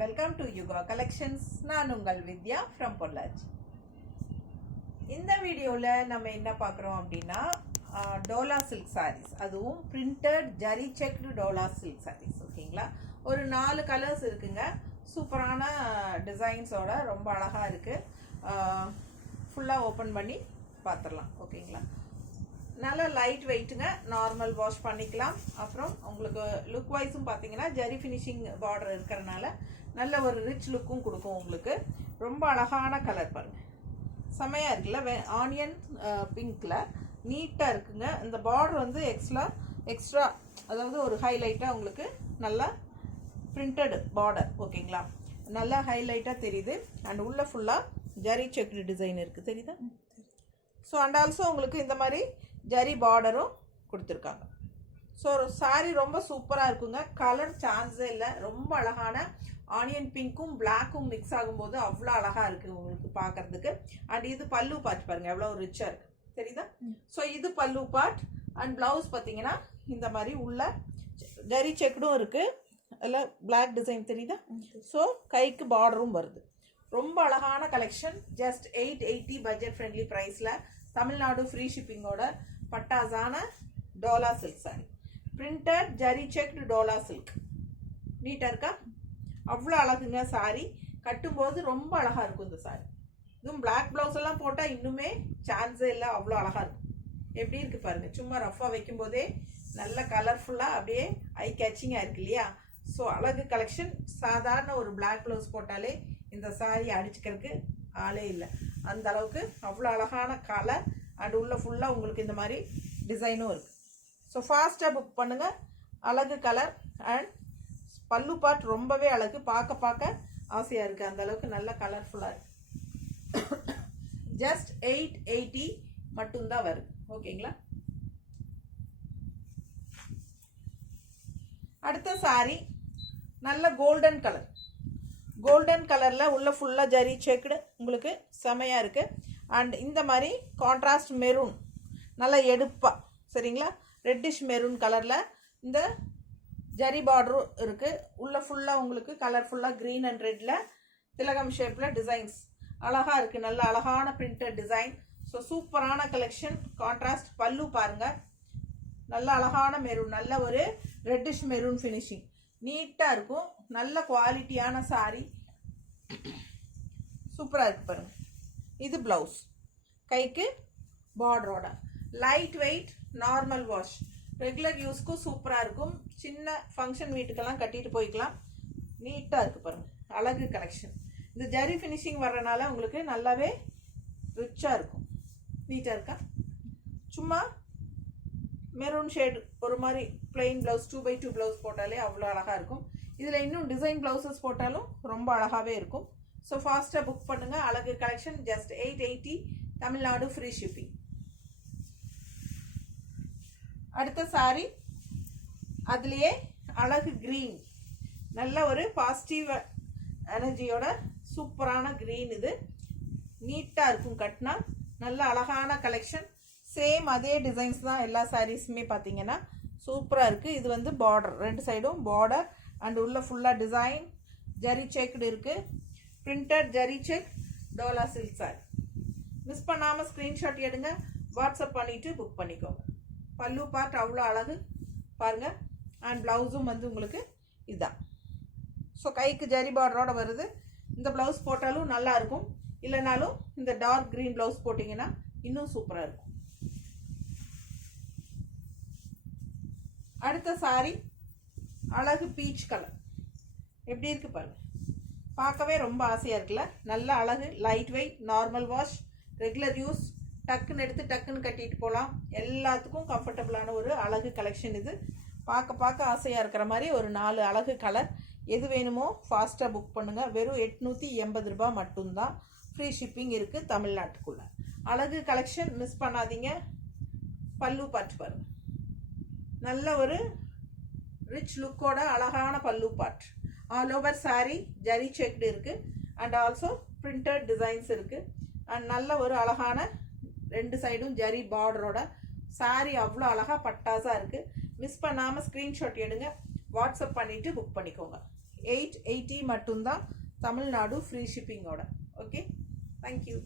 Welcome to Yuga collections. நான் உங்கள் வித்யா from Pollachi. இந்த வீடியோவில் நம்ம என்ன பார்க்குறோம் அப்படின்னா டோலா சில்க் சாரீஸ், அதுவும் printed zari checked Dola silk saris. ஓகேங்களா, ஒரு 4 கலர்ஸ் இருக்குங்க. சூப்பரான டிசைன்ஸோட ரொம்ப அழகாக இருக்குது. ஃபுல்லாக ஓப்பன் பண்ணி பார்த்துடலாம். ஓகேங்களா, நல்லா லைட் வெயிட்டுங்க, நார்மல் வாஷ் பண்ணிக்கலாம். அப்புறம் உங்களுக்கு லுக் வைஸும் பார்த்தீங்கன்னா ஜரி ஃபினிஷிங் பார்டர் இருக்கிறனால நல்ல ஒரு ரிச் லுக்கும் கொடுக்கும். உங்களுக்கு ரொம்ப அழகான கலர் பாருங்கள், செமையாக இருக்குல்ல. ஆனியன் பிங்க்கில் நீட்டாக இருக்குங்க. இந்த பார்டர் வந்து எக்ஸ்ட்ரா அதாவது ஒரு ஹைலைட்டாக உங்களுக்கு நல்லா பிரிண்டட் பார்டர். ஓகேங்களா, நல்லா ஹைலைட்டாக தெரியுது. அண்ட் உள்ள ஃபுல்லாக ஜரி செக்டு டிசைன் இருக்குது, தெரியுதா? ஸோ அண்ட் ஆல்சோ உங்களுக்கு இந்த மாதிரி ஜரி பார்டரும் கொடுத்துருக்காங்க. ஸோ சாரீ ரொம்ப சூப்பராக இருக்குங்க. கலர் சான்ஸே இல்லை, ரொம்ப அழகான ஆனியன் பிங்க்கும் பிளாக்கும் மிக்ஸ் ஆகும்போது அவ்வளோ அழகாக இருக்குது உங்களுக்கு பார்க்குறதுக்கு. அண்ட் இது பல்லு பார்ட் பாருங்கள், எவ்வளோ ரிச்சாக இருக்குது, தெரியுதா? ஸோ இது பல்லு பார்ட். அண்ட் ப்ளவுஸ் பார்த்தீங்கன்னா இந்த மாதிரி உள்ள ஜரி செக்டும் இருக்குது, அதில் பிளாக் டிசைன் தெரியுதா? ஸோ கைக்கு பார்டரும் வருது. ரொம்ப அழகான கலெக்ஷன். ஜஸ்ட் 880 பட்ஜெட் ஃப்ரெண்ட்லி ப்ரைஸில் தமிழ்நாடு ஃப்ரீ ஷிப்பிங்கோட பட்டாசான Dola silk sari, printed zari checked Dola silk. நீட்டாக இருக்கா? அவ்வளோ அழகுங்க. சாரி கட்டும்போது ரொம்ப அழகாக இருக்கும் இந்த சாரி. இதுவும் பிளாக் ப்ளவுஸ் எல்லாம் போட்டால் இன்னுமே சான்ஸே இல்லை, அவ்வளோ அழகாக இருக்கும். எப்படி இருக்குது பாருங்கள், சும்மா ரஃபாக வைக்கும்போதே நல்ல கலர்ஃபுல்லாக அப்படியே ஐ கேச்சிங்காக இருக்கு இல்லையா? ஸோ அழகு கலெக்ஷன். சாதாரண ஒரு பிளாக் ப்ளவுஸ் போட்டாலே இந்த சாரி அடிச்சுக்கிறதுக்கு ஆளே இல்லை, அந்த அளவுக்கு அவ்வளோ அழகான கலர். அண்ட் உள்ள ஃபுல்லாக உங்களுக்கு இந்த மாதிரி டிசைனும் இருக்குது. ஸோ ஃபாஸ்ட்டாக புக் பண்ணுங்கள். அழகு கலர் அண்ட் பல்லு பார்ட் ரொம்பவே அழகு, பார்க்க ஆசையாக இருக்குது, அந்த அளவுக்கு நல்ல கலர்ஃபுல்லாக இருக்குது. ஜஸ்ட் 880 மட்டும்தான் வருது. ஓகேங்களா, அடுத்த சாரி நல்ல கோல்டன் கலர். கோல்டன் கலரில் உள்ள ஃபுல்லாக ஜரி செக்குடு உங்களுக்கு செமையாக இருக்குது. அண்ட் இந்த மாதிரி கான்ட்ராஸ்ட் மெரூன், நல்லா எடுப்பாக, சரிங்களா? ரெட்டிஷ் மெரூன் கலரில் இந்த ஜரி பார்டரும் இருக்குது. உள்ள ஃபுல்லாக உங்களுக்கு கலர்ஃபுல்லாக க்ரீன் அண்ட் ரெட்டில் திலகம் ஷேப்பில் டிசைன்ஸ் அழகாக இருக்குது. நல்ல அழகான பிரிண்டட் டிசைன். ஸோ சூப்பரான கலெக்ஷன். கான்ட்ராஸ்ட் பல்லு பாருங்கள், நல்ல அழகான மெரூன், நல்ல ஒரு ரெட்டிஷ் மெரூன் ஃபினிஷிங், நீட்டாக இருக்கும். நல்ல குவாலிட்டியான சாரி, சூப்பராக இருக்குது பாருங்கள். இது ப்ளவுஸ், கைக்கு பார்டரோட light weight, normal wash, regular யூஸ்க்கும் சூப்பராக இருக்கும். சின்ன ஃபங்க்ஷன் வீட்டுக்கெல்லாம் கட்டிட்டு போய்க்கலாம். நீட்டாக இருக்குது பாருங்கள், அழகு கலெக்ஷன். இந்த ஜரி ஃபினிஷிங் வர்றதுனால உங்களுக்கு நல்லாவே ரிச்சாக இருக்கும். நீட்டாக இருக்கா? சும்மா மெரூன் ஷேட் ஒரு மாதிரி பிளெயின் ப்ளவுஸ் 2x2 ப்ளவுஸ் போட்டாலே அவ்வளோ அழகாக இருக்கும். இதில் இன்னும் டிசைன் ப்ளவுசஸ் போட்டாலும் ரொம்ப அழகாகவே இருக்கும். ஸோ ஃபாஸ்ட்டாக புக் பண்ணுங்கள். அழகு collection. Just 880, Tamil Nadu free shipping. அடுத்த சாரி அதுலேயே அழகு க்ரீன், நல்ல ஒரு பாசிட்டிவ் எனர்ஜியோட சூப்பரான க்ரீன். இது நீட்டாக இருக்கும் கட்டினா. நல்ல அழகான கலெக்ஷன். சேம் அதே டிசைன்ஸ் தான் எல்லா சாரீஸுமே பார்த்தீங்கன்னா சூப்பராக இருக்குது. இது வந்து பார்டர், ரெண்டு சைடும் பார்டர் அண்ட் உள்ள ஃபுல்லாக டிசைன் ஜரி செக்டு இருக்குது. Printed zari check Dola silk sorry. Miss பண்ணாமல் ஸ்க்ரீன்ஷாட் எடுங்க, வாட்ஸ்அப் பண்ணிவிட்டு புக் பண்ணிக்கோங்க. பல்லு பார்ட் அவ்வளோ அழகு பாருங்கள். அண்ட் ப்ளவுஸும் வந்து உங்களுக்கு இதுதான். ஸோ கைக்கு ஜரி பார்டரோட வருது. இந்த ப்ளவுஸ் போட்டாலும் நல்லாயிருக்கும், இல்லைனாலும் இந்த டார்க் க்ரீன் ப்ளவுஸ் போட்டிங்கன்னா இன்னும் சூப்பராக இருக்கும். அடுத்த சாரி அழகு பீச் கலர். எப்படி இருக்குது பாருங்கள், பார்க்கவே ரொம்ப ஆசையாக இருக்குல்ல? நல்ல அழகு, light weight, normal wash, regular use, டக்குன்னு எடுத்து டக்குன்னு கட்டிட்டு போகலாம். எல்லாத்துக்கும் கம்ஃபர்டபுளான ஒரு அழகு கலெக்ஷன் இது. பார்க்க ஆசையாக இருக்கிற மாதிரி ஒரு 4 அழகு கலர். எது வேணுமோ ஃபாஸ்ட்டாக புக் பண்ணுங்கள். வெறும் 880 ரூபாய் மட்டும்தான். ஃப்ரீ ஷிப்பிங் இருக்குது தமிழ்நாட்டுக்குள்ளே. அழகு கலெக்ஷன், மிஸ் பண்ணாதீங்க. பல்லு பார்ட் பாருங்கள், நல்ல ஒரு ரிச் லுக்கோட அழகான பல்லு part. All over sorry zari checked இருக்குது அண்ட் ஆல்சோ பிரிண்டட் டிசைன்ஸ் இருக்குது. அண்ட் நல்ல ஒரு அழகான ரெண்டு சைடும் ஜரி பார்டரோட சாரி அவ்வளோ அழகாக பட்டாசாக இருக்குது. மிஸ் பண்ணாமல் ஸ்க்ரீன்ஷாட் எடுங்க, வாட்ஸ்அப் பண்ணிவிட்டு புக் பண்ணிக்கோங்க. 880 மட்டும்தான், தமிழ்நாடு ஃப்ரீ ஷிப்பிங்கோட. Okay, thank you.